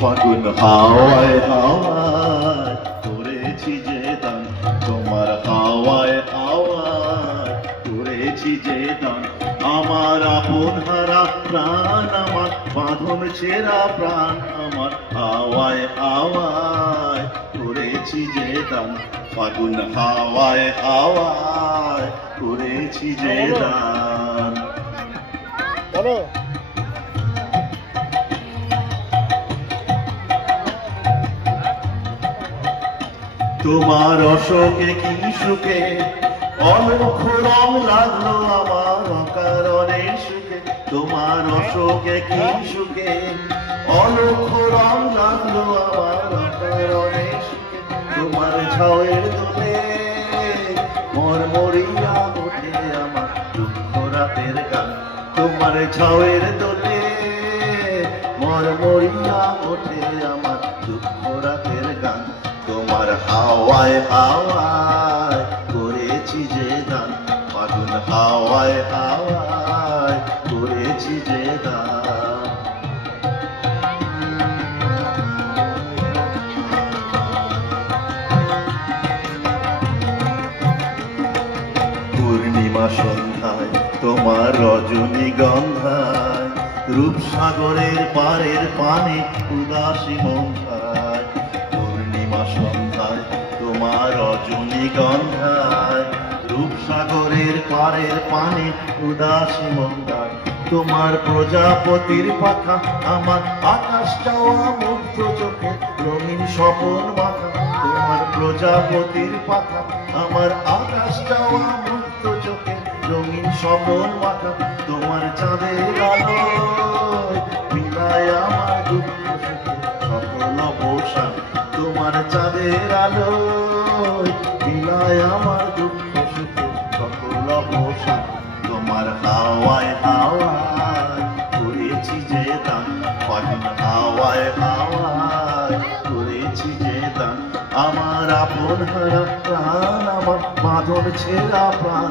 ফাগুন হাওয়ায় হাওয়ায় করেছি যে দান, তোমার হাওয়ায় হাওয়ায় করেছি যে দান। আমার আপন হারা প্রাণ, আমার বাঁধন ছেঁড়া প্রাণ, আমার হাওয়ায় হাওয়ায় করেছি যে দান। ফাগুন হাওয়ায় হাওয়ায় করেছি যে দান। তোমার অশোকে কি সুখে অলক্ষ রং লাগলো আমার অকারণে সুখে। তোমার অশোকে কি সুখে অলক্ষ রং লাগলো আমার অকারণে সুখে। তোমার ঝাউয়ের দোলে মরমরিয়া ওঠে আমার দুঃখ রাতের গান। তোমার ঝাউয়ের দোলে মরমরিয়া ওঠে আমার দুঃখ রাতের গান। তোমার হাওয়ায় হাওয়ায় করেছি যে দান, ফাগুন হাওয়ায় হাওয়ায় করেছি যে দান। পূর্ণিমা সন্ধ্যায় তোমার রজনীগন্ধায়, রূপসাগরের পারের পানে উদাসী মন্ধায়। পূর্ণিমা সন্ধ্যায় তোমার রজনীগন্ধায়, রূপসাগরের পারের পানে উদাসী মন্ধায়। তোমার প্রজাপতির পাখা আমার আকাশ চাওয়া মুগ্ধ চোখে রঙিন স্বপন মাখা। তোমার প্রজাপতির পাখা আমার আকাশ চাওয়া মুগ্ধ চোখে রঙিন স্বপন মাখা। তোমার চাঁদের আলোয় মিলায় আমার দুঃখ সুখে সকল অবসান। তোমার চাঁদের আলোয় মিলায় আমার দুঃখ সুখে সকল অবসান। তোমার হাওয়ায় হাওয়ায় করেছি যে দান, ফাগুন হাওয়ায় হাওয়ায় করেছি যে দান। আমার আপন হারা প্রাণ, আমার বাঁধন ছেঁড়া প্রাণ।